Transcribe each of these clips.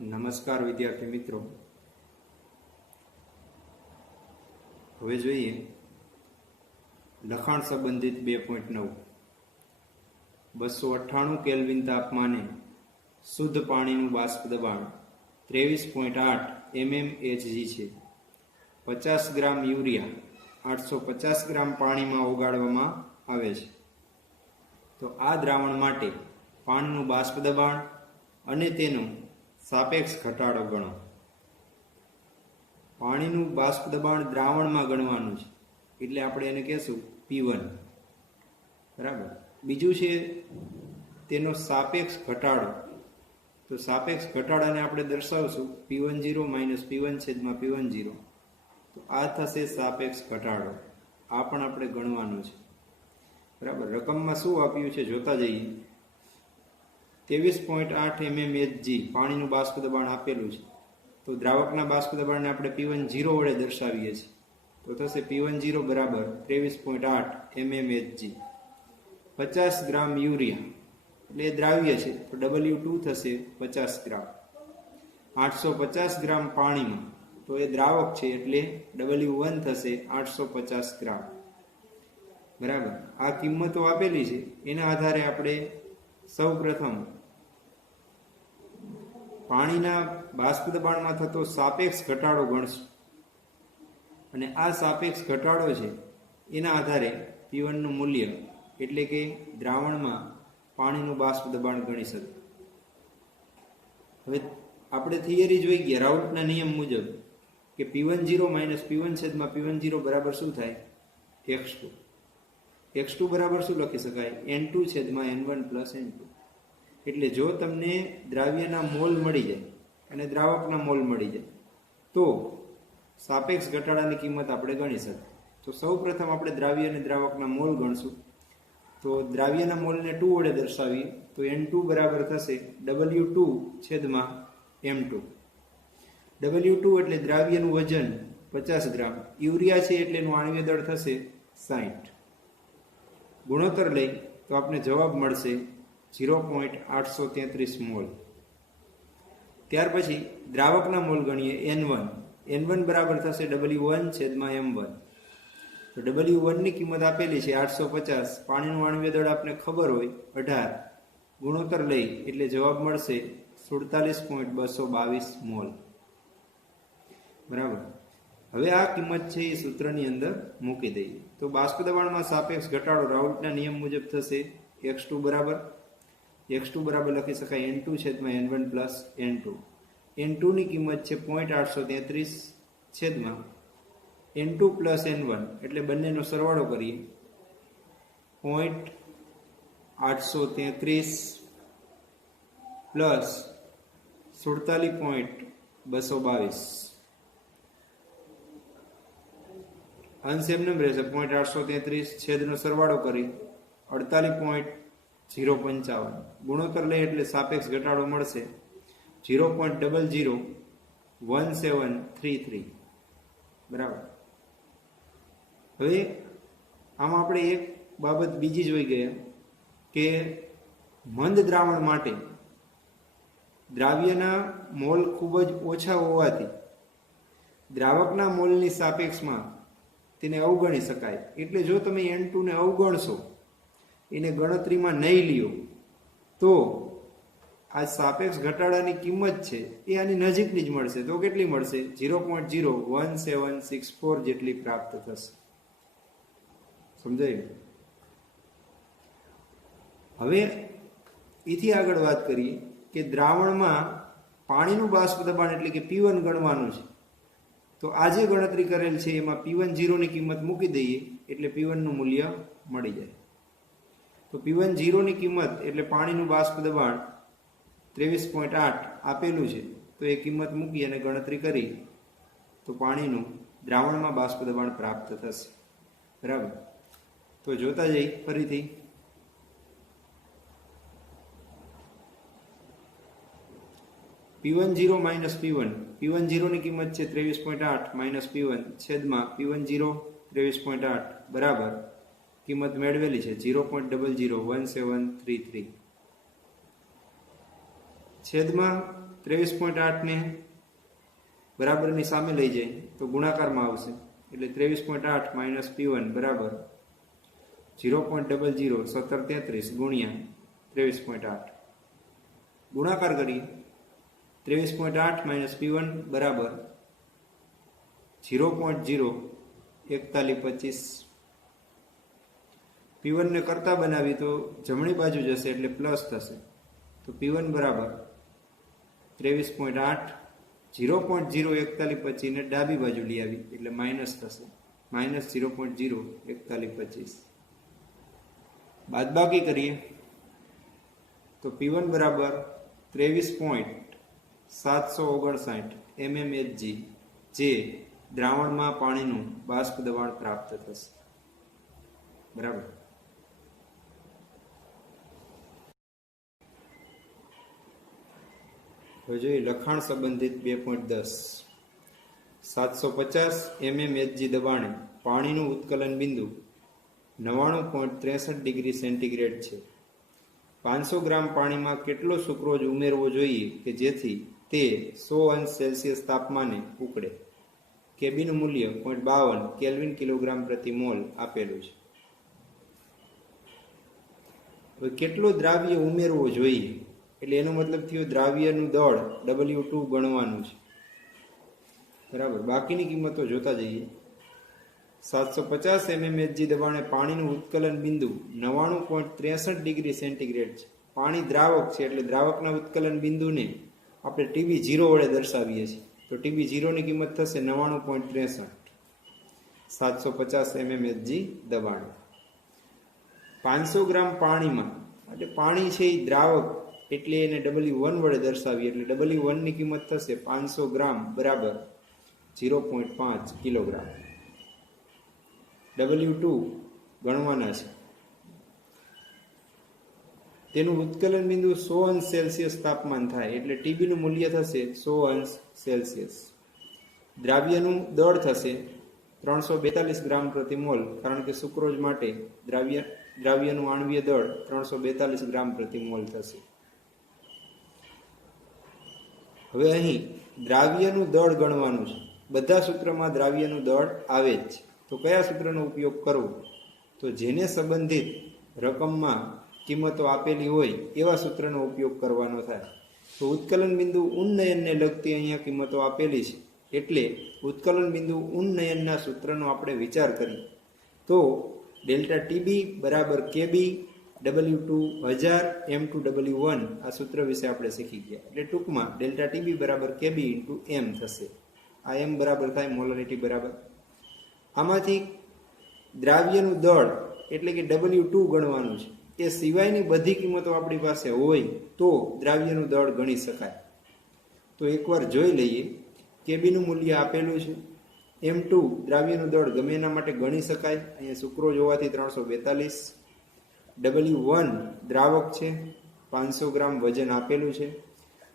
નમસ્કાર વિદ્યાર્થી મિત્રો, હવે જોઈએ લખાણ સંબંધિત 2.9 298 કેલ્વિન તાપમાને શુદ્ધ પાણીનું બાષ્પ દબાણ 23.8 mmHg છે. 50 ગ્રામ યુરિયા 850 ગ્રામ પાણીમાં ઓગાળવામાં આવે છે. તો આ દ્રાવણ માટે પાણીનું બાષ્પ દબાણ અને તેનો સાપેક્ષ ઘટાડો ગણો. પાણીનું બાષ્પ દબાણ દ્રાવણમાં ગણવાનું છે એટલે આપણે એને કહેશું P1, બરાબર. બીજું છે તેનો સાપેક્ષ ઘટાડો. તો સાપેક્ષ ઘટાડાને આપણે દર્શાવશું P10 - P1 / P10. તો આ થશે સાપેક્ષ ઘટાડો. આ પણ આપણે ગણવાનું છે, બરાબર. રકમમાં શું આપ્યું છે જોતા જઈએ. 23.8 mmHg પાણીનું બાષ્પ દબાણ આપેલું છે. તો દ્રાવકના બાષ્પ દબાણને આપણે P10 વડે દર્શાવીએ છીએ. તો થશે P10 બરાબર 23.8 mmHg. 50 ગ્રામ યુરિયા એટલે એ દ્રાવ્ય છે તો W2 થશે 50 ગ્રામ. 850 ગ્રામ પાણીમાં તો એ દ્રાવક છે એટલે W1 થશે 850 ગ્રામ, બરાબર. આ કિંમતો આપેલી છે એના આધારે આપણે સૌ પ્રથમ પાણીના બાષ્પ દબાણમાં થતો સાપેક્ષ ઘટાડો ગણશું અને આ સાપેક્ષ ઘટાડો છે એના આધારે P1 નું મૂલ્ય એટલે કે દ્રાવણમાં પાણીનું બાષ્પ દબાણ ગણી શકીએ. હવે આપણે થિયરી જોઈ ગયા રાઉટના નિયમ મુજબ કે P10 - P1 / P10 બરાબર શું થાય? x2. x2 બરાબર શું લખી શકાય? n2 / n1 + n2. એટલે જો તમને દ્રાવ્યના મોલ મળી જાય અને દ્રાવકના મોલ મળી જાય તો સાપેક્ષ ઘટાડાની કિંમત આપણે ગણી શકીએ. તો સૌ પ્રથમ આપણે દ્રાવ્ય અને દ્રાવકના મોલ ગણશું. તો દ્રાવ્યના મોલને 2 વડે દર્શાવીએ તો n2 બરાબર થશે W2 / m2. W2 એટલે દ્રાવ્યનું વજન 50 ગ્રામ, યુરિયા છે એટલે એનું આણ્વીય દળ થશે 60. ગુણોત્તર લઈ તો આપણે જવાબ મળશે 0.833 મોલ. ત્યાર પછી દ્રાવકના મોલ ગણીએ n1. n1 બરાબર થશે W1 / m1. તો W1 ની કિંમત આપેલી છે 850. પાણીનું આણ્વીય દળ આપણે ખબર હોય 18. ગુણોત્તર લઈ એટલે જવાબ મળશે 47.222 મોલ, બરાબર. હવે આ કિંમત છે એ સૂત્રની અંદર મૂકી દઈએ તો બાષ્પ દબાણમાં સાપેક્ષ ઘટાડો રાઉટના નિયમ મુજબ થશે x2 બરાબર લખી શકાય n2 / n1 + n2. n2 ની કિંમત છે 0.833 n2 + n1 એટલે બંનેનો સરવાળો કરીએ 0.833 + 47.222. અંશ એમને રહેશે 0.833 છેદનો સરવાળો કરી 48.055. ગુણોત્તર લઈએ એટલે સાપેક્ષ ઘટાડો મળશે 0.001733, બરાબર. હવે આમાં આપણે એક બાબત બીજી જોઈ ગયા કે મંદ દ્રાવણ માટે દ્રાવ્યના મોલ ખૂબ જ ઓછા હોવાથી દ્રાવકના મોલની સાપેક્ષમાં તેને અવગણી શકાય. એટલે જો તમે n2 ને અવગણશો, એને ગણતરીમાં નહીં લ્યો તો આ સાપેક્ષ ઘટાડાની કિંમત છે એ આની નજીકની જ મળશે. તો કેટલી મળશે? 0.01764 જેટલી પ્રાપ્ત થશે. સમજાયું? હવે એથી આગળ વાત કરીએ કે દ્રાવણમાં પાણીનું બાષ્પ દબાણ એટલે કે P1 ગણવાનું છે. તો આ જે ગણતરી કરેલ છે એમાં P10 ની કિંમત મૂકી દઈએ એટલે P1 નું મૂલ્ય મળી જાય. તો P10 ની કિંમત એટલે પાણીનું બાષ્પ દબાણ 23.8 આપેલું છે. તો એ કિંમત મૂકી અને ગણતરી કરી તો પાણીનું દ્રાવણમાં બાષ્પ દબાણ પ્રાપ્ત થશે, બરાબર. તો જોતા જઈ ફરીથી P10 - P1. P10 ની કિંમત છે 23.8 - P1 છેદમાં P10 23.8 બરાબર કિંમત મેળવેલી છે 0.001733 છેદમાં 23.8 ને બરાબરની સામે લઈ જાય તો ગુણાકારમાં આવશે, એટલે 23.8 માઇનસ P1 બરાબર 0.001733 ગુણ્યા 23.8 ગુણાકાર કરીએ 23.8 માઇનસ P1 બરાબર 0.04125. P1 ને કરતા બનાવી તો જમણી બાજુ જશે એટલે પ્લસ થશે, તો P1 બરાબર 23.8 0.04125 ને ડાબી બાજુ લઈ આવી એટલે માઇનસ થશે, માઇનસ 0.04125. બાદબાકી કરીએ તો P1 બરાબર 23.759 mmHg જે દ્રાવણમાં પાણીનું બાષ્પ દબાણ પ્રાપ્ત થશે. બરાબર. હવે જોઈએ લખાણ સંબંધિત 2.10. 750 mmHg દબાણે પાણીનું ઉત્કલન બિંદુ 99.63 ડિગ્રી સેન્ટીગ્રેડ છે. 500 ગ્રામ પાણીમાં કેટલો સુક્રોઝ ઉમેરવો જોઈએ કે જેથી તે 100 અંશ સેલ્સિયસ તાપમાને ઉકળે? કેબીનું મૂલ્ય 0.52 કેલ્વિન કિલોગ્રામ પ્રતિ મોલ આપેલું છે. હવે કેટલો દ્રાવ્ય ઉમેરવો જોઈએ એટલે એનો મતલબ થયો દ્રાવ્યનું દળ W2 ગણવાનું છે. બરાબર. બાકીની કિંમતો જોતા જઈએ. 750 mmHg દબાણે પાણીનું ઉત્કલન બિંદુ 99.63 ડિગ્રી સેન્ટીગ્રેડ છે. પાણી દ્રાવક છે એટલે દ્રાવકના ઉત્કલન બિંદુને આપણે TB0 વડે દર્શાવીએ છીએ, તો TB0 ની કિંમત થશે 99.63. 750 mmHg દબાણે 500 ગ્રામ પાણીમાં, એટલે પાણી છે એ દ્રાવક એટલે એને W1 વડે દર્શાવીએ એટલે W1 ની કિંમત થશે 500 ગ્રામ બરાબર 0.5 કિલોગ્રામ. W2 ગણવાના છે. તેનું ઉત્કલન બિંદુ 100 અંશ સેલ્સિયસ તાપમાન થાય એટલે TB નું મૂલ્ય થશે 100 અંશ સેલ્સિયસ. દ્રાવ્યનું દળ થશે 342 ગ્રામ પ્રતિ મોલ, કારણ કે સુક્રોઝ માટે દ્રાવ્યનું આણ્વીય દળ 342 ગ્રામ પ્રતિ મોલ થશે. હવે અહીં દ્રાવ્યનું દળ ગણવાનું છે. બધા સૂત્રમાં દ્રાવ્યનું દળ આવે જ છે, તો કયા સૂત્રનો ઉપયોગ કરવો? તો જેને સંબંધિત રકમમાં કિંમતો આપેલી હોય એવા સૂત્રનો ઉપયોગ કરવાનો થાય. તો ઉત્કલન બિંદુ ઉન્નયનને લગતી અહીંયા કિંમતો આપેલી છે એટલે ઉત્કલન બિંદુ ઉન્નયનના સૂત્રનો આપણે વિચાર કરીએ તો ડેલ્ટા TB બરાબર KB W2 1000 M2 W1 આ સૂત્ર વિશે આપણે શીખી ગયા. એટલે ટૂંકમાં ડેલ્ટા TB બરાબર KB ઇન્ટુ M થશે. આ M બરાબર થાય મોલારિટી બરાબર. આમાંથી દ્રાવ્યનું દળ એટલે કે W2 ગણવાનું છે. એ સિવાયની બધી કિંમતો આપણી પાસે હોય તો દ્રાવ્યનું દળ ગણી શકાય. તો એકવાર જોઈ લઈએ. કેબીનું મૂલ્ય આપેલું છે. M2 દ્રાવ્યનું દળ ગમે એના માટે ગણી શકાય. અહીંયા સુક્રોઝ હોવાથી 342. W1 દ્રાવક છે, 500 ગ્રામ વજન આપેલું છે.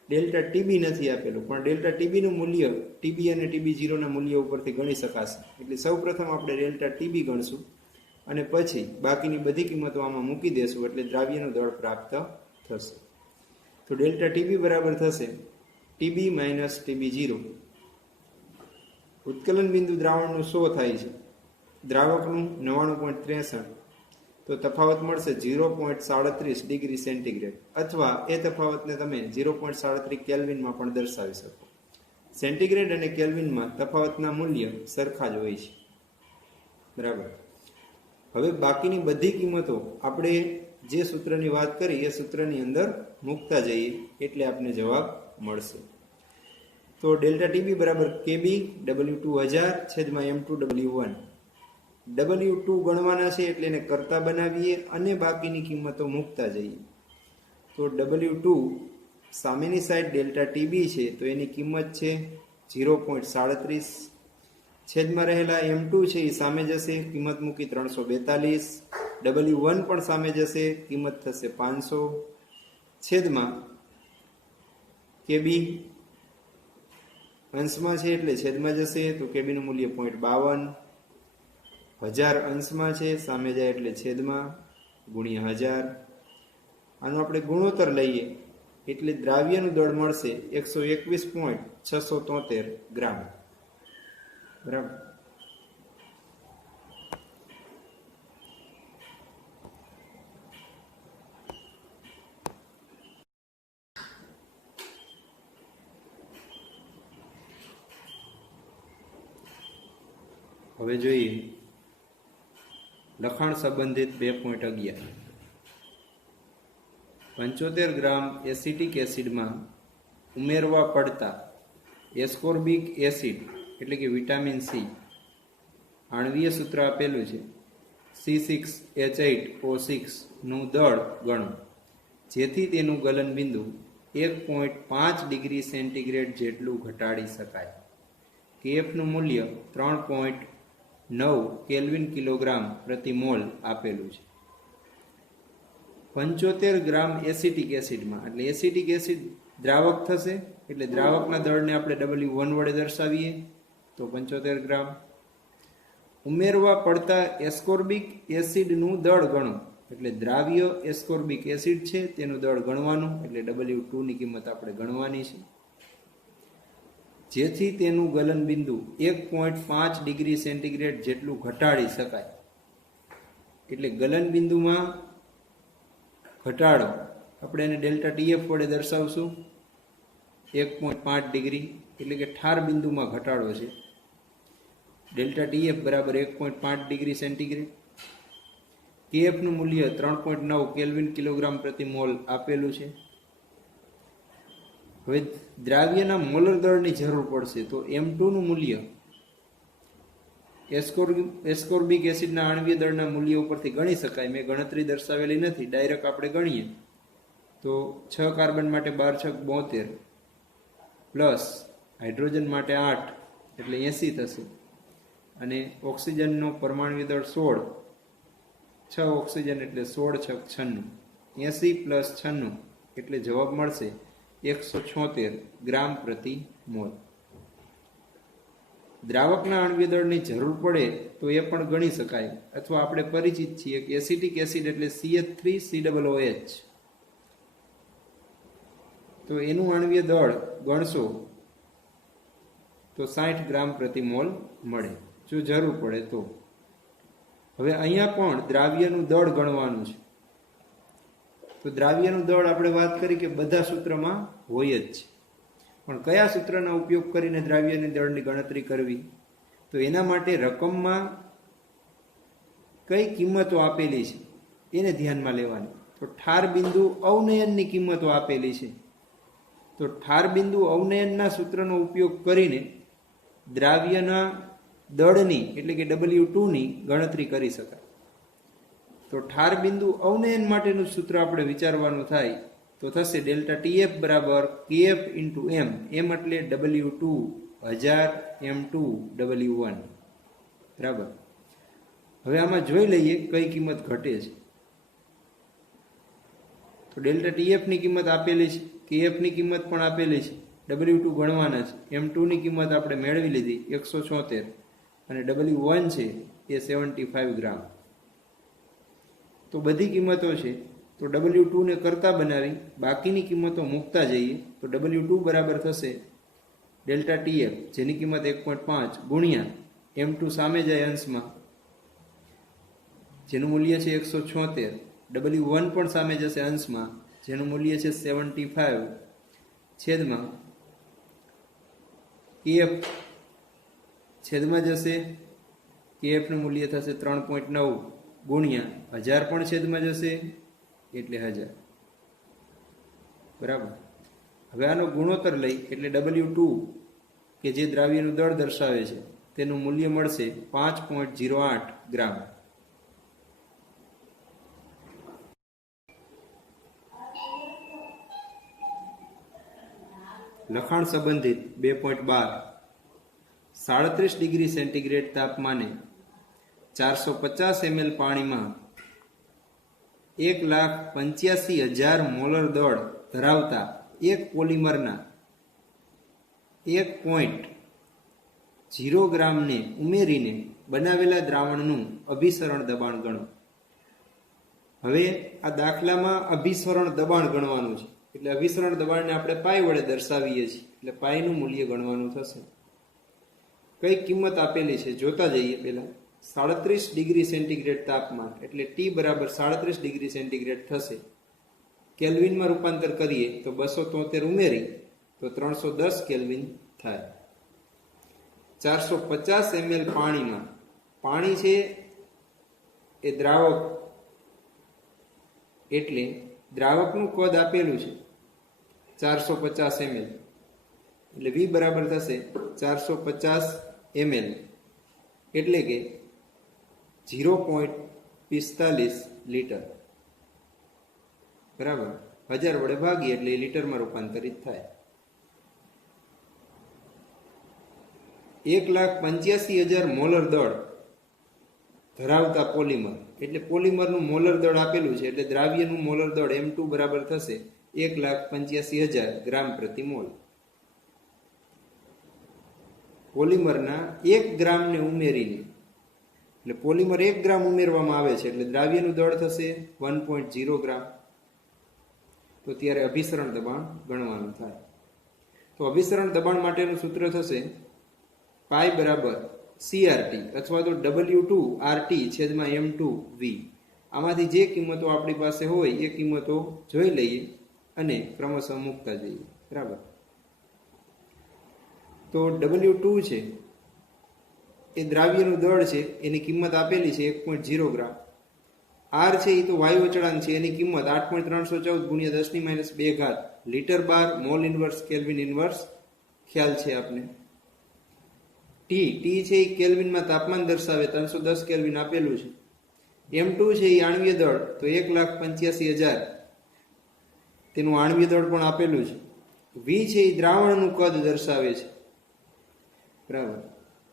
ડેલ્ટા TB નથી આપેલું, પણ ડેલ્ટા TB નું મૂલ્ય TB અને TB0 ના મૂલ્ય ઉપરથી ગણી શકાશે. એટલે સૌ પ્રથમ આપણે ડેલ્ટા TB ગણશું અને પછી બાકીની બધી કિંમતો આમાં મૂકી દેશું એટલે દ્રાવ્યનું દળ પ્રાપ્ત થશે. તો ડેલ્ટા TB બરાબર થશે TB માઇનસ TB0. ઉત્કલન બિંદુ દ્રાવણનું 100 થાય છે, દ્રાવકનું 99.63, તો તફાવત મળશે 0.37 ડિગ્રી સેન્ટીગ્રેડ, અથવા એ તફાવતને તમે 0.37 કેલ્વિનમાં પણ દર્શાવી શકો. સેન્ટીગ્રેડ અને કેલ્વિનમાં તફાવતના મૂલ્ય સરખા જ હોય છે. બરાબર. હવે બાકીની બધી કિંમતો આપણે જે સૂત્રની વાત કરી એ સૂત્રની અંદર મૂકતા જઈએ એટલે આપને જવાબ મળશે. તો ડેલ્ટા TB બરાબર KB W2 1000 છેદમાં M2 W1. W2 ગણવાના છે એટલે એને કરતા બનાવીએ અને બાકીની કિંમતો મૂકતા જઈએ. તો W2 સામેની સાઈડ ડેલ્ટા TB છે તો એની કિંમત છે 0.37. છેદમાં રહેલા M2 છે એ સામે જશે, કિંમત મૂકી 342. W1 પણ સામે જશે, કિંમત થશે 500. છેદમાં KB અંશમાં છે એટલે છેદમાં જશે, તો KB નું મૂલ્ય 0.52. 1000 અંશમાં છે, સામે જાય એટલે છેદમાં ગુણ્યા 1000. આનો આપણે ગુણોત્તર લઈએ એટલે દ્રાવ્યનું દળ મળશે 121.673 ગ્રામ. બરાબર. હવે જોઈએ લખાણ સંબંધિત 2.11. 75 ગ્રામ એસિટિક એસિડમાં ઉમેરવા પડતા એસ્કોર્બિક એસિડ એટલે કે વિટામિન સી આણ્વીય સૂત્ર આપેલું છે C6H8O6 નું દળ ગણો જેથી તેનું ગલનબિંદુ 1.5 ડિગ્રી સેન્ટીગ્રેડ જેટલું ઘટાડી શકાય. કેએફનું મૂલ્ય 3.9 કેલ્વિન કિલોગ્રામ પ્રતિ મોલ આપેલું છે. 75 ગ્રામ એસિટિક એસિડમાં એટલે એસિટિક એસિડ દ્રાવક થશે એટલે દ્રાવકના દળને આપણે W1 વડે દર્શાવીએ તો 75 ગ્રામ. ઉમેરવા પડતા એસ્કોર્બિક એસિડનું દળ ગણો એટલે દ્રાવ્ય એસ્કોર્બિક એસિડ છે તેનું દળ ગણવાનું એટલે W2 ની કિંમત આપણે ગણવાની છે જેથી તેનું ગલનબિંદુ 1.5 ડિગ્રી સેન્ટીગ્રેડ જેટલું ઘટાડી શકાય. એટલે ગલનબિંદુમાં ઘટાડો આપણે એને ડેલ્ટા TF વડે દર્શાવશું 1.5 ડિગ્રી એટલે કે ઠાર બિંદુમાં ઘટાડો છે. ડેલ્ટા TF બરાબર 1.5 ડિગ્રી સેન્ટીગ્રેડ. કેએફનું મૂલ્ય 3.9 કેલ્વિન કિલોગ્રામ પ્રતિ મોલ આપેલું છે. હવે દ્રાવ્યના મોલર દળની જરૂર પડશે તો M2 નું મૂલ્ય એસ્કોર્બિક એસિડના આણ્વીય દળના મૂલ્ય ઉપરથી ગણી શકાય. મેં ગણતરી દર્શાવેલી નથી, ડાયરેક્ટ આપણે ગણીએ તો 6 કાર્બન માટે 12 6 72 પ્લસ હાઇડ્રોજન માટે 8 એટલે 80 થશે અને ઓક્સિજનનો પરમાણ્વીય દળ 16 6 ઓક્સિજન એટલે 16 6 96 80 પ્લસ 96 એટલે જવાબ મળશે 176 ગ્રામ પ્રતિ મોલ. દ્રાવકના આણ્વીય દળની જરૂર પડે તો એ પણ ગણી શકાય અથવા આપણે પરિચિત છીએ કે એસિટિક એસિડ એટલે CH3COOH તો એનું આણ્વીય દળ ગણશો તો 60 ગ્રામ પ્રતિ મોલ મળે જો જરૂર પડે તો. હવે અહીંયા પણ દ્રાવ્યનું દળ ગણવાનું છે તો દ્રાવ્યનું દળ આપણે વાત કરી કે બધા સૂત્રમાં હોય જ છે પણ કયા સૂત્રનો ઉપયોગ કરીને દ્રાવ્યની દળની ગણતરી કરવી તો એના માટે રકમમાં કઈ કિંમતો આપેલી છે એને ધ્યાનમાં લેવાની. તો ઠાર બિંદુ અવનયનની કિંમતો આપેલી છે તો ઠાર બિંદુ અવનયનના સૂત્રનો ઉપયોગ કરીને દ્રાવ્યના દળની એટલે કે W2 ની ગણતરી કરી શકાય. તો ઠાર બિંદુ અવનયન માટેનું સૂત્ર આપણે વિચારવાનું થાય તો થશે ડેલ્ટા TF બરાબર KF ઇન્ટુ M. M એટલે W2 1000 M2 W1 બરાબર. હવે આમાં જોઈ લઈએ કઈ કિંમત ઘટે છે. તો ડેલ્ટા TF ની કિંમત આપેલી છે, KF ની કિંમત પણ આપેલી છે, W2 ગણવાના છે. M2 ની કિંમત આપણે મેળવી લીધી 176 અને W1 છે એ 75 ગ્રામ. તો બધી કિંમતો છે તો W2 ને કરતા બનાવી બાકીની કિંમતો મૂકતા જઈએ તો W2 બરાબર થશે ડેલ્ટા TF જેની કિંમત 1.5 ગુણ્યા M2 સામે જાય અંશમાં જેનું મૂલ્ય છે 176, W1 પણ સામે જશે અંશમાં જેનું મૂલ્ય છે 75 છેદમાં KF છેદમાં જશે KF નું મૂલ્ય થશે 3.9 ગુણ્યા 1000 પણ છેદમાં જશે એટલે 1000 બરાબર. હવે આનો ગુણોત્તર લઈ એટલે W2 કે જે દ્રાવ્યનું દળ દર્શાવે છે તેનું મૂલ્ય મળશે 5.08 ગ્રામ. લખાણ સંબંધિત 2.12 37 ડિગ્રી સેન્ટીગ્રેડ તાપમાને 450 ml પાણીમાં 1,85,000 મોલર દળ ધરાવતા એક પોલિમરના 1.0 ગ્રામને ઉમેરીને બનાવેલા દ્રાવણનું અભિસરણ દબાણ ગણો. હવે આ દાખલામાં અભિસરણ દબાણ ગણવાનું છે એટલે અભિસરણ દબાણને આપણે પાઈ વડે દર્શાવીએ છીએ, એટલે પાઈનું મૂલ્ય ગણવાનું થશે. કઈ કિંમત આપેલી છે જોતા જઈએ. પહેલા 37 ડિગ્રી સેન્ટીગ્રેડ તાપમાન એટલે ટી બરાબર 37 ડિગ્રી સેન્ટીગ્રેડ થશે. કેલ્વિનમાં રૂપાંતર કરીએ તો 273 ઉમેરી તો 310 કેલ્વિન થાય. 450 ml પાણીમાં, પાણી છે એ દ્રાવક એટલે દ્રાવકનું કદ આપેલું છે 450 ml એટલે V બરાબર થશે 450 ml એટલે કે 0.45 લીટર. બરાબર, 1000 વડે ભાગીએ એટલે એ લીટરમાં રૂપાંતરિત થાય. 1,85,000 મોલર દળ ધરાવતા પોલિમર એટલે પોલિમરનું મોલર દળ આપેલું છે એટલે દ્રાવ્યનું મોલર દળ M2 બરાબર થશે 1,85,000 ગ્રામ પ્રતિ મોલ. પોલિમરના 1 ગ્રામને ઉમેરીને એટલે પોલિમર 1 ગ્રામ ઉમેરવામાં આવે છે એટલે દ્રાવ્યનું દળ થશે 1.0 ગ્રામ. તો ત્યારે અભિસરણ દબાણ ગણવાનું થાય. તો અભિસરણ દબાણ માટેનું સૂત્ર થશે પાઈ બરાબર CRT અથવા તો W2RT છેદમાં M2V. આમાંથી જે કિંમતો આપણી પાસે હોય એ કિંમતો જોઈ લઈએ અને ક્રમશઃ મૂકતા જઈએ. બરાબર, તો W2 છે એ દ્રાવ્યનું દળ છે, એની કિંમત આપેલી છે 1.0 ગ્રામ. R છે એ તો વાયુ અચળાંક છે, એની કિંમત 8.314 ગુણ્યા 10 - 2 લીટર બાર મોલ ઇન્વર્સ કેલ્વિન ઇન્વર્સ ખ્યાલ છે આપને. ટી છે એ કેલ્વિનમાં તાપમાન દર્શાવે 310 કેલ્વિન આપેલું છે. M2 છે એ આણ્વીય દળ તો 1,85,000 તેનું આણ્વીય દળ પણ આપેલું છે. V છે એ દ્રાવણનું કદ દર્શાવે છે. બરાબર,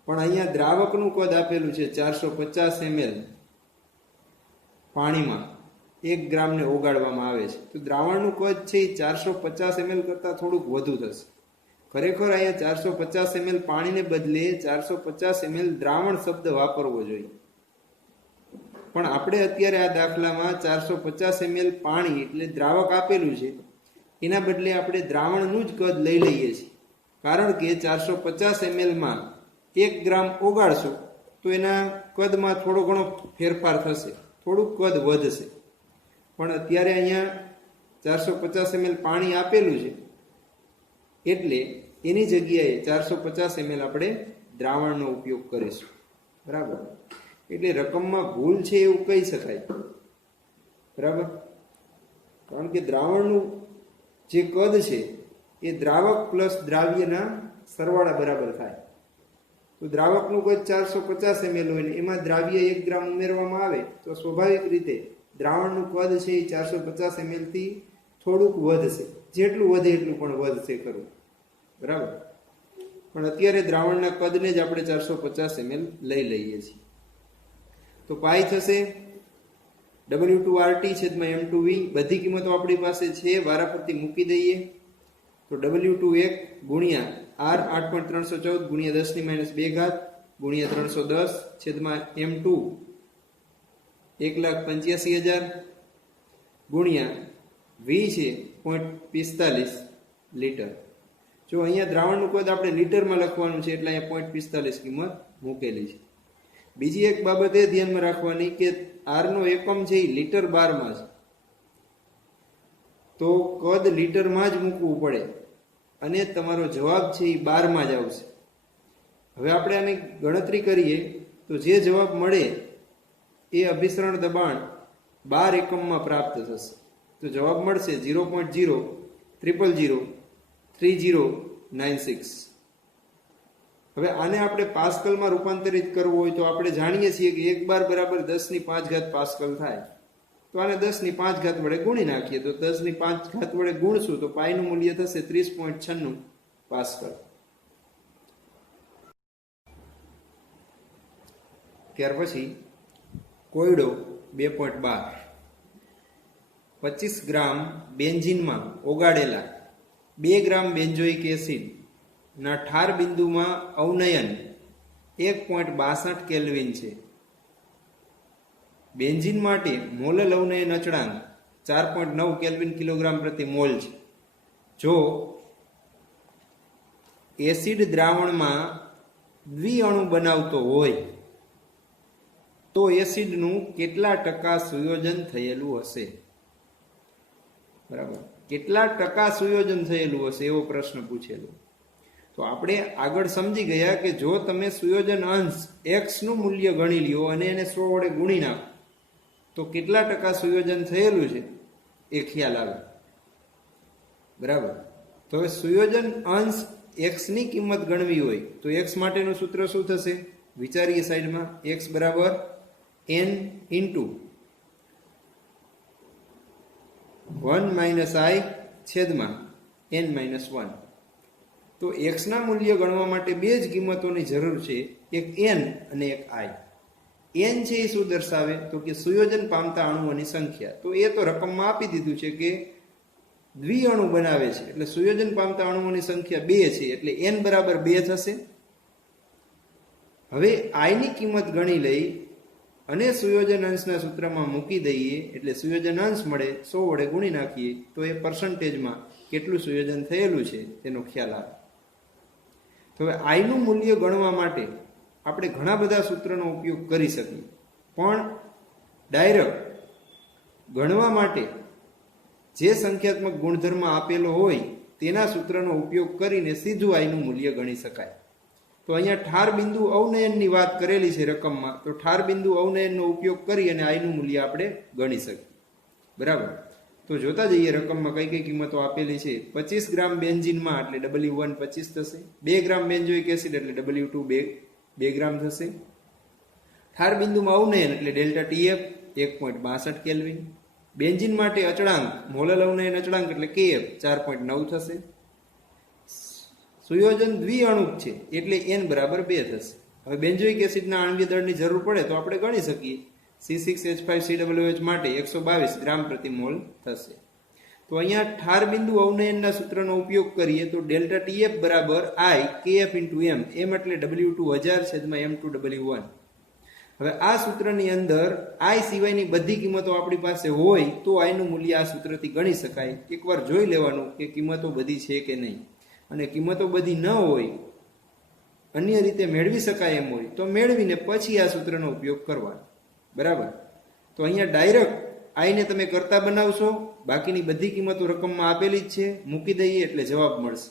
પણ અહીંયા દ્રાવકનું કદ આપેલું છે 450 ml પાણીમાં 1 ગ્રામને ઓગાળવામાં આવે છે. તો દ્રાવણનું કદ છે એ 450 ml કરતાં થોડુંક વધુ થશે. ખરેખર અહીંયા 450 ml પાણીને બદલે 450 ml દ્રાવણ શબ્દ વાપરવો જોઈએ, પણ આપણે અત્યારે આ દાખલામાં 450 ml પાણી એટલે દ્રાવક આપેલું છે એના બદલે આપણે દ્રાવણનું જ કદ લઈ લઈએ છીએ. કારણ કે 450 ml માં 1 ગ્રામ ઓગાળશું તો એના કદમાં થોડો ઘણો ફેરફાર થશે, થોડુંક કદ વધશે. પણ અત્યારે અહીંયા 450 ml પાણી આપેલું છે એટલે એની જગ્યાએ 450 ml આપણે દ્રાવણનો ઉપયોગ કરીશું. બરાબર, એટલે રકમમાં ભૂલ છે એવું કહી શકાય. બરાબર, કારણ કે દ્રાવણનું જે કદ છે એ દ્રાવક પ્લસ દ્રાવ્યના સરવાળા બરાબર થાય. તો દ્રાવકનું કદ 450 ml હોય ને એમાં દ્રાવ્ય 1 ગ્રામ ઉમેરવામાં આવે તો સ્વાભાવિક રીતે દ્રાવણનું કદ છે એ 450 ml થી થોડુંક વધશે. જેટલું વધે એટલું પણ વધશે ખરું. બરાબર, પણ અત્યારે દ્રાવણના કદને જ આપણે 450 ml લઈ લઈએ છીએ. તો પાઈ થશે W2RT છેદમાં M2V. બધી કિંમતો આપણી પાસે છે, વારાફરતી મૂકી દઈએ. તો W2 1 ગુણ્યા R 8.314 ગુણ્યા 10 - 2 ગુણ્યા 310 છેદમાં M2 1,85,000 ગુણ્યા V છે 0.45 લીટર. જો અહીંયા દ્રાવણનું કદ આપણે લીટરમાં લખવાનું છે એટલે અહીંયા 0.45 કિંમત મૂકેલી છે. બીજી એક બાબત એ ધ્યાનમાં રાખવાની કે R નો એકમ છે એ લીટર બારમાં છે, તો કદ લીટરમાં જ મૂકવું પડે અને તમારો જવાબ છે એ 12માં જ આવશે. હવે આપણે આની ગણતરી કરીએ તો જે જવાબ મળે એ અભિસરણ દબાણ 12 એકમમાં પ્રાપ્ત થશે. તો જવાબ મળશે 0.000003096. હવે આને આપણે પાસ્કલમાં રૂપાંતરિત કરવું હોય તો આપણે જાણીએ છીએ કે 1 બાર બરાબર 10⁵ પાસ્કલ થાય. તો આને 10⁵ વડે ગુણી નાખીએ તો 10⁵ વડે ગુણશું તો પાઈનું મૂલ્ય થશે 30.96 પાસ્કલ. ત્યાર પછી કોયડો 2.12 25 ગ્રામ બેન્ઝીનમાં ઓગાળેલા 2 ગ્રામ બેન્ઝોઇક એસિડ ના ઠાર બિંદુમાં અવનયન 1.62 કેલ્વિન છે. બેન્ઝીન માટે મોલલ અવનયન અચળાંક 4.9 કેલ્વિન કિલોગ્રામ પ્રતિ મોલ છે. જો એસિડ દ્રાવણમાં દ્વિઅણુ બનાવતો હોય તો એસિડનું કેટલા ટકા સુયોજન થયેલું હશે? બરાબર, કેટલા ટકા સુયોજન થયેલું હશે એવો પ્રશ્ન પૂછેલો. તો આપણે આગળ સમજી ગયા કે જો તમે સુયોજન અંશ x નું મૂલ્ય ગણી લ્યો અને એને 100 વડે ગુણી નાખો તો કેટલા ટકા સુયોજન થયેલું છે એ ખ્યાલ આવે. બરાબર, તો હવે સુયોજન અંશ x ની કિંમત ગણવી હોય તો x માટેનું સૂત્ર શું થશે? વિચારીએ સાઈડમાં. x બરાબર n ઇન્ટુ 1 માઇનસ i છેદમાં n માઇનસ 1. તો x ના મૂલ્ય ગણવા માટે બે જ કિંમતોની જરૂર છે, એક n અને એક i. n છે એ શું દર્શાવે? તો કે સુયોજન પામતા અણુઓની સંખ્યા. તો એ તો રકમમાં આપી દીધું છે કે દ્વિઅણુ બનાવે છે એટલે સુયોજન પામતા અણુઓની સંખ્યા 2 છે એટલે n બરાબર 2 થશે. હવે i ની કિંમત ગણી લઈ અને સુયોજન અંશના સૂત્રમાં મૂકી દઈએ એટલે સુયોજન અંશ મળે. 100 વડે ગુણી નાખીએ તો એ પર્સન્ટેજમાં કેટલું સુયોજન થયેલું છે તેનો ખ્યાલ આવે. તો હવે i નું મૂલ્ય ગણવા માટે આપણે ઘણા બધા સૂત્રનો ઉપયોગ કરી શકીએ, પણ ડાયરેક્ટ ગણવા માટે જે સંખ્યાત્મક ગુણધર્મ આપેલો હોય તેના સૂત્રનો ઉપયોગ કરીને સીધું i નું મૂલ્ય ગણી શકાય. તો અહીંયા ઠાર બિંદુ અવનયનની વાત કરેલી છે રકમમાં, તો ઠાર બિંદુ અવનયનનો ઉપયોગ કરી અને i નું મૂલ્ય આપણે ગણી શકીએ. બરાબર, તો જોતા જઈએ રકમમાં કઈ કઈ કિંમતો આપેલી છે. 25 ગ્રામ બેન્ઝીનમાં એટલે W1 25 થશે. 2 ગ્રામ બેન્ઝોઇક એસિડ એટલે W2 2 ગ્રામ થશે. ઠાર બિંદુમાં અવનયન એટલે ડેલ્ટા TF 1.62 કેલ્વિન. બેન્ઝીન માટે અચળાંક મોલલ અવનયન અચળાંક એટલે KF 4.9 થશે. સુયોજન દ્વિઅણુક છે એટલે n બરાબર 2 થશે. હવે બેન્ઝોઇક એસિડના આણ્વીય દળની જરૂર પડે તો આપણે ગણી શકીએ. C6H5COOH માટે 122 ગ્રામ પ્રતિ મોલ થશે. તો અહીંયા ઠાર બિંદુ અવનયનના સૂત્રનો ઉપયોગ કરીએ તો ડેલ્ટા TF બરાબર I KF × m. m એટલે W2 1000 છેદમાં M2 W1. હવે આ સૂત્રની અંદર i સિવાયની બધી કિંમતો આપણી પાસે હોય તો i નું મૂલ્ય આ સૂત્રથી ગણી શકાય. એકવાર જોઈ લેવાનું કે કિંમતો બધી છે કે નહીં, અને કિંમતો બધી ન હોય, અન્ય રીતે મેળવી શકાય એમ હોય તો મેળવીને પછી આ સૂત્રનો ઉપયોગ કરવાનો. બરાબર, તો અહીંયા ડાયરેક્ટ i ને તમે કરતા બનાવશો, બાકીની બધી કિંમતો રકમમાં આપેલી જ છે, મૂકી દઈએ એટલે જવાબ મળશે.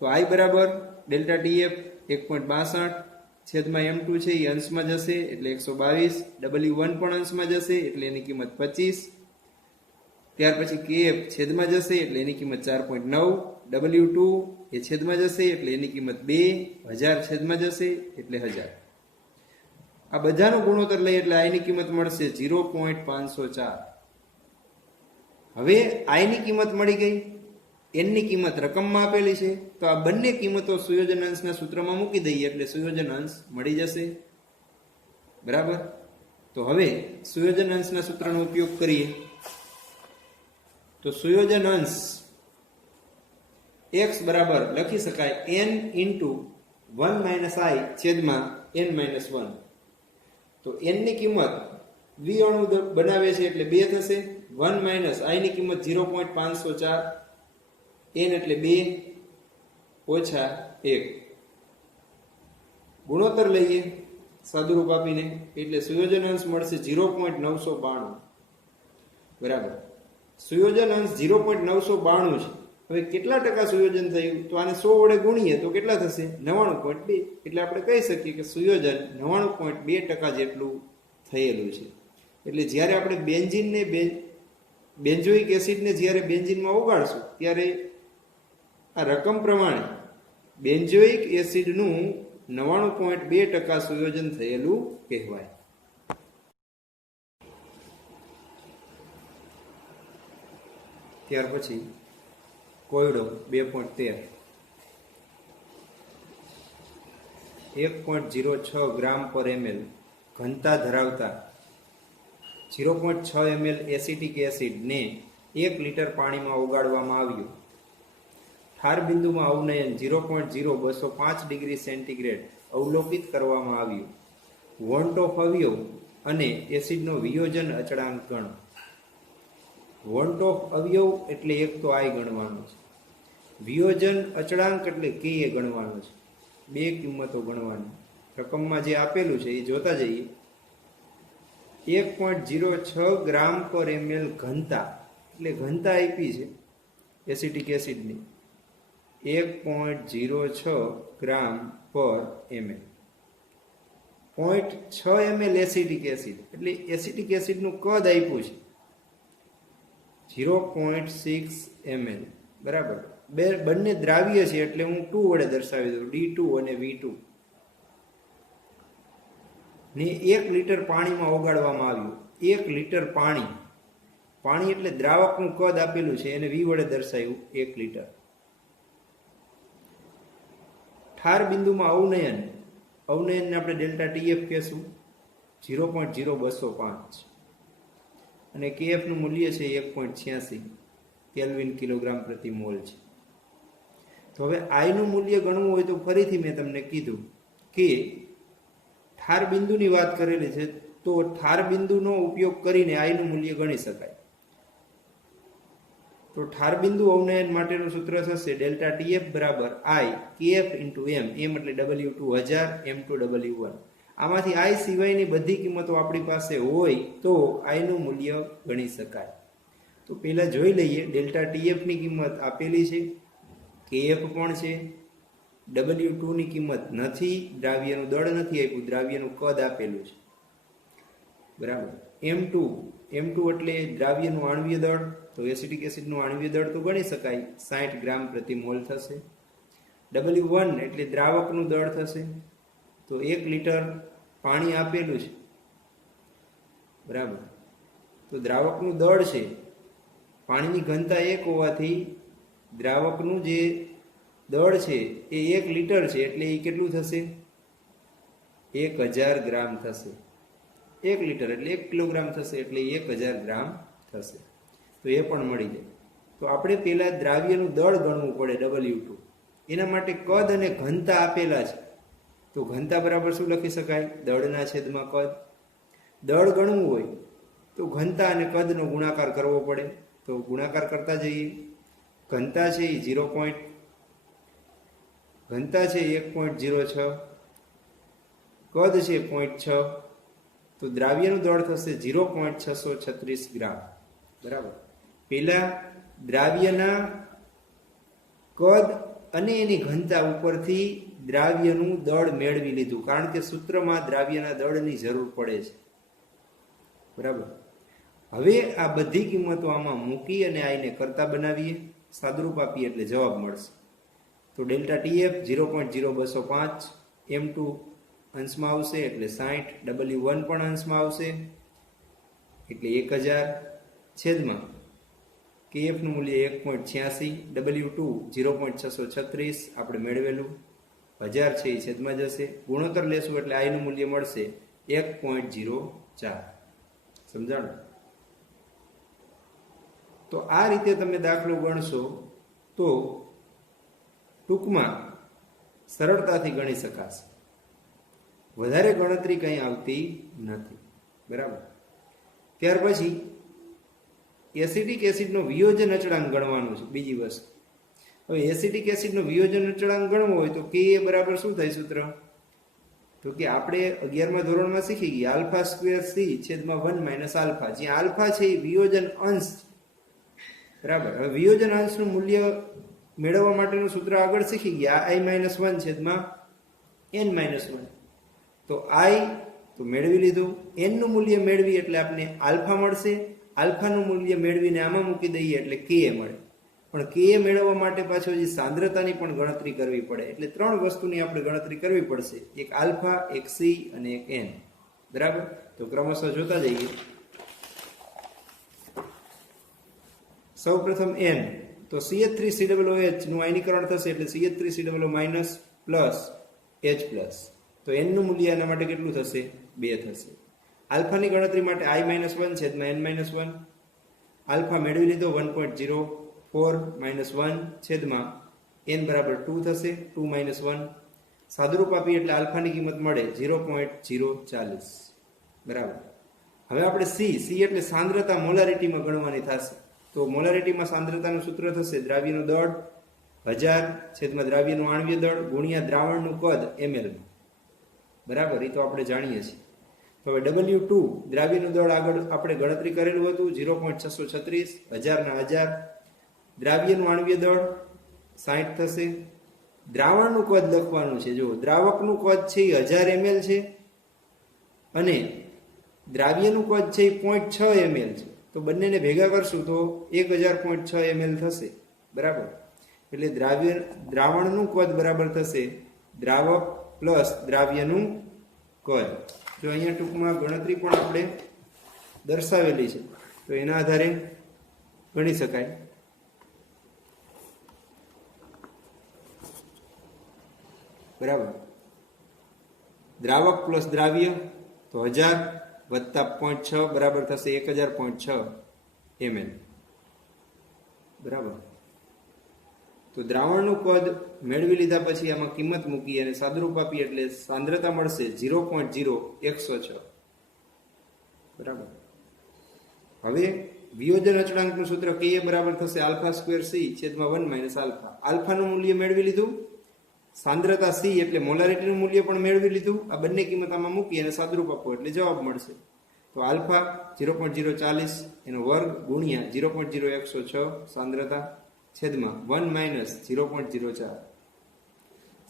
તો i બરાબર ડેલ્ટા TF 1.62 છેદમાં M2 છે એ અંશમાં જશે એટલે 122, W1 પણ અંશમાં જશે એટલે એની કિંમત 25, ત્યાર પછી KF છેદમાં જશે એટલે એની કિંમત 4.9, W2 એ છેદમાં જશે એટલે એની કિંમત 2, 1000 છેદમાં જશે એટલે 1000. આ બધાનો ગુણોત્તર લઈએ એટલે i ની કિંમત મળશે 0.504. હવે i ની કિંમત મળી ગઈ, n ની કિંમત રકમમાં આપેલી છે, તો આ બંને કિંમતો સુયોજન અંશના સૂત્રમાં મૂકી દઈએ એટલે સુયોજન અંશ મળી જશે. બરાબર, તો હવે સુયોજન અંશના સૂત્રનો ઉપયોગ કરીએ તો સુયોજન અંશ x બરાબર લખી શકાય n ઇન્ટુ 1 - i છેદમાં n - 1. તો n ની કિંમત દ્વિઅણુ બનાવે છે એટલે 2 થશે. 1 - i ની કિંમત 0.504, n એટલે 2 ઓછા 1. ગુણોત્તર લઈએ સાદુરૂપ આપીને એટલે સુયોજન અંશ મળશે 0.992. બરાબર, સુયોજન અંશ 0.992 છે. હવે કેટલા ટકા સુયોજન થયું? તો આને 100 વડે ગુણીએ તો કેટલા થશે? 99.2. એટલે આપણે કહી શકીએ કે સુયોજન 99.2% જેટલું થયેલું છે. એટલે જ્યારે આપણે બેન્ઝીનને બેન્ઝોઇક એસિડને જ્યારે બેન્ઝીનમાં ઓગાળશું ત્યારે આ રકમ પ્રમાણે બેન્ઝોઇક એસિડનું 99.2% સુયોજન થયેલું કહેવાય. ત્યાર પછી કોયડો 2.13 1.06 ગ્રામ પર ml ઘનતા ધરાવતા 0.6 ml એસિટિક એસિડને 1 લીટર પાણીમાં ઓગાળવામાં આવ્યું. ઠાર બિંદુમાં અવનયન 0.0205 ડિગ્રી સેન્ટીગ્રેડ અવલોકિત કરવામાં આવ્યું. વોન્ટ ઓફ અવયવ અને એસિડનો વિયોજન અચળાંક ગણો. વોન્ટ ઓફ અવયવ એટલે એક તો i ગણવાનો છે, વિયોજન અચળાંક એટલે કે એ ગણવાનો છે, બે કિંમતો ગણવાની. રકમમાં જે આપેલું છે એ જોતા જઈએ. 1.06 ગ્રામ પર ml ઘનતા, એટલે ઘનતા આપી છે એસિટિક એસિડની 1.06 ગ્રામ પર ml. 0.6 ml એસિટિક એસિડ, એટલે એસિટિક એસિડનું કદ આપ્યું છે 0.6 ml. બરાબર. બંને દ્રાવ્ય છે એટલે હું 2 વડે દર્શાવી દઉં, D2 અને V2 ને 1 લીટર પાણીમાં ઓગાળવામાં આવ્યું. 1 લીટર પાણી એટલે દ્રાવકનું કદ આપેલું છે એને V વડે દર્શાવ્યું 1 લીટર. ઠાર બિંદુમાં અવનયનને આપણે ડેલ્ટા TF કહેશું 0.0205 અને KF નું મૂલ્ય છે 1.86 કેલ્વિન કિલોગ્રામ પ્રતિ મોલ છે. તો હવે I નું મૂલ્ય ગણવું હોય તો ફરીથી મેં તમને કીધું કે ઠાર બિંદુની વાત કરેલી છે, તો ઠાર બિંદુનો ઉપયોગ કરીને I નું મૂલ્ય ગણી શકાય. તો ઠાર બિંદુ અવનયન માટેનું સૂત્ર થશે ડેલ્ટા TF બરાબર I KF into M. M એટલે W2 1000, M2 W1. આમાંથી I સિવાયની બધી કિંમતો આપણી પાસે હોય તો I નું મૂલ્ય ગણી શકાય. તો પહેલા જોઈ લઈએ. ડેલ્ટા TF ની કિંમત આપેલી છે, KF પણ છે, W2 ની કિંમત નથી, દ્રાવ્યનું દળ નથી આપ્યું, દ્રાવ્યનું કદ આપેલું છે. બરાબર. M2 એટલે દ્રાવ્યનું આણ્વીય દળ, તો એસિટિક એસિડનું આણ્વીય દળ તો ગણી શકાય 60 ગ્રામ પ્રતિ મોલ થશે. W1 એટલે દ્રાવકનું દળ થશે, તો 1 લીટર પાણી આપેલું છે. બરાબર. તો દ્રાવકનું દળ છે, પાણીની ઘનતા 1 હોવાથી દ્રાવકનું જે દળ છે એ 1 લીટર છે, એટલે એ કેટલું થશે 1000 ગ્રામ થશે. 1 લીટર એટલે 1 કિલોગ્રામ થશે, એટલે 1000 ગ્રામ થશે. તો એ પણ મળી જાય. તો આપણે પહેલા દ્રાવ્યનું દળ ગણવું પડે W2. એના માટે કદ અને ઘનતા આપેલા છે. તો ઘનતા બરાબર શું લખી શકાય? દળના છેદમાં કદ. દળ ગણવું હોય તો ઘનતા અને કદનો ગુણાકાર કરવો પડે. તો ગુણાકાર કરતા જઈએ. ઘનતા છે એ 1.06, કદ છે 0.6, તો દ્રાવ્યનું દળ થશે 0.636 ગ્રામ. બરાબર. પહેલા દ્રાવ્યના કદ અને એની ઘનતા ઉપરથી દ્રાવ્યનું દળ મેળવી લીધું, કારણ કે સૂત્રમાં દ્રાવ્યના દળની જરૂર પડે છે. બરાબર. હવે આ બધી કિંમતો આમાં મૂકી અને આઈને કરતા બનાવીએ, સાદુરૂપ આપીએ એટલે જવાબ મળશે. તો ડેલ્ટા TF 0.0205, M2 અંશમાં આવશે એટલે 60, W1 પણ અંશમાં આવશે એટલે 1000 છેદમાં KF નું મૂલ્ય 1.86, W2 0.636 આપણે મેળવેલું 1000 છે એ છેદમાં જશે, ગુણોત્તર લેશું એટલે I નું મૂલ્ય મળશે 1.04. સમજાણું? તો આ રીતે તમે દાખલો ગણશો તો ટૂંકમાં સરળતાથી ગણી શકાશે. વધારે ગણતરી કંઈ આવતી નથી. બરાબર. ત્યાર પછી એસિટિક એસિડનો વિયોજન અચળાંક ગણવાનું છે. બીજી વસ્તુ, હવે એસિટિક એસિડનો વિયોજન અચળાંક ગણવો હોય તો Ka બરાબર શું થાય સૂત્ર? તો કે આપણે 11મા ધોરણમાં શીખી ગયા આલ્ફા સ્ક્વેર C છેદમાં 1 - આલ્ફા. જ્યાં આલ્ફા છે એ વિયોજન અંશ. બરાબર. હવે વિયોજન અંશનું મૂલ્ય મેળવવા માટેનું સૂત્ર આગળ શીખી ગયા I-1 છેદમાં n-1. તો I તો મેળવી લીધું, n નું મૂલ્ય મેળવી એટલે આપણે આલ્ફા મળશે, આલ્ફાનું મૂલ્ય મેળવીને આમાં મૂકી દઈએ એટલે Ka મળે. પણ Ka મેળવવા માટે પાછો જે સાંદ્રતાની પણ ગણતરી કરવી પડે, એટલે 3 વસ્તુની આપણે ગણતરી કરવી પડશે, એક આલ્ફા, એક C અને એક n. બરાબર. તો ક્રમશઃ જોતા જઈએ. સૌ પ્રથમ n, તો CH3COOH નું આયનીકરણ થશે એટલે CH3COO પ્લસ H+. તો n નું મૂલ્ય એના માટે કેટલું થશે? 2 થશે. આલ્ફાની ગણતરી માટે I-1 છેદમાં n-1. આલ્ફા મેળવી લીધો 1.04 -1 છેદમાં n બરાબર 2 થશે, 2 - 1. સાદુરૂપ આપીએ એટલે આલ્ફાની કિંમત મળે 0.040. બરાબર. હવે આપણે C એટલે સાંદ્રતા મોલારિટીમાં ગણવાની થશે. તો મોલારિટીમાં સાંદ્રતાનું સૂત્ર થશે દ્રાવ્યનું દળ 1000 છેદમાં દ્રાવ્યનું આણ્વીય દળ ગુણ્યા દ્રાવણનું કદ ml માં. બરાબર, એ તો આપણે જાણીએ છીએ. તો હવે W2 દ્રાવ્યનું દળ આગળ આપણે ગણતરી કરેલું હતું 0.636, 1000 ના 1000. દ્રાવ્યનું આણ્વીય દળ 60 થશે. દ્રાવણનું કદ લખવાનું છે. જો દ્રાવકનું કદ છે એ 1000 ml છે અને દ્રાવ્યનું કદ છે એ 0.6 ml છે. તો બંનેને ભેગા કરશું તો 1000.6 ml થશે. બરાબર, એટલે દ્રાવણનું કદ બરાબર થશે દ્રાવક પ્લસ દ્રાવ્યનું કદ. જો અહીંયા ટૂંકમાં ગણતરી પણ આપણે દર્શાવેલી છે તો એના આધારે ગણી શકાય. બરાબર, દ્રાવક પ્લસ દ્રાવ્ય તો 1000 વત્તા 0.6 બરાબર થશે 1000.6 ml. બરાબર, તો દ્રાવણનું કદ મેળવી લીધા પછી આમાં કિંમત મૂકી અને સાદુરૂપ આપી એટલે સાંદ્રતા મળશે 0.0106. બરાબર, હવે વિયોજન અચળાંકનું સૂત્ર Ka બરાબર થશે આલ્ફા સ્ક્વેર C છેદમાં 1 માઇનસ આલ્ફા. આલ્ફાનું મૂલ્ય મેળવી લીધું, સાંદ્રતા C એટલે મોલારિટીનું મૂલ્ય પણ મેળવી લીધું. આ બંને કિંમત આમાં મૂકી અને સાદુરૂપ આપો એટલે જવાબ મળશે. તો આલ્ફા 0.040 એનો વર્ગ ગુણ્યા 0.0106 સાંદ્રતા છેદમાં 1 માઇનસ 0.04.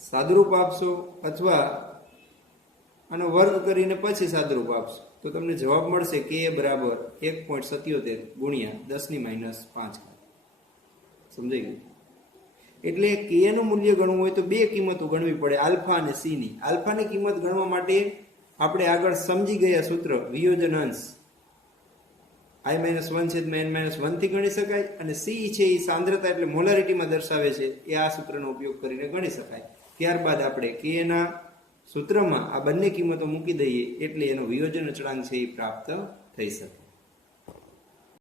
સાદુરૂપ આપશો અથવા આનો વર્ગ કરીને પછી સાદુરૂપ આપશો તો તમને જવાબ મળશે Ka બરાબર 1.77 ગુણ્યા 10⁻5. સમજાઈ ગયું? એટલે Ka નું મૂલ્ય ગણવું હોય તો બે કિંમતો ગણવી પડે, આલ્ફા અને C ની. આલ્ફાની કિંમત ગણવા માટે આપણે આગળ સમજી ગયા સૂત્ર વિયોજન અંશ I-1 છેદમાં n-1 થી ગણી શકાય અને C છે એ સાંદ્રતા એટલે મોલારિટીમાં દર્શાવે છે એ આ સૂત્રનો ઉપયોગ કરીને ગણી શકાય. ત્યારબાદ આપણે Ka ના સૂત્રમાં આ બંને કિંમતો મૂકી દઈએ એટલે એનો વિયોજન અચળાંક છે એ પ્રાપ્ત થઈ શકે.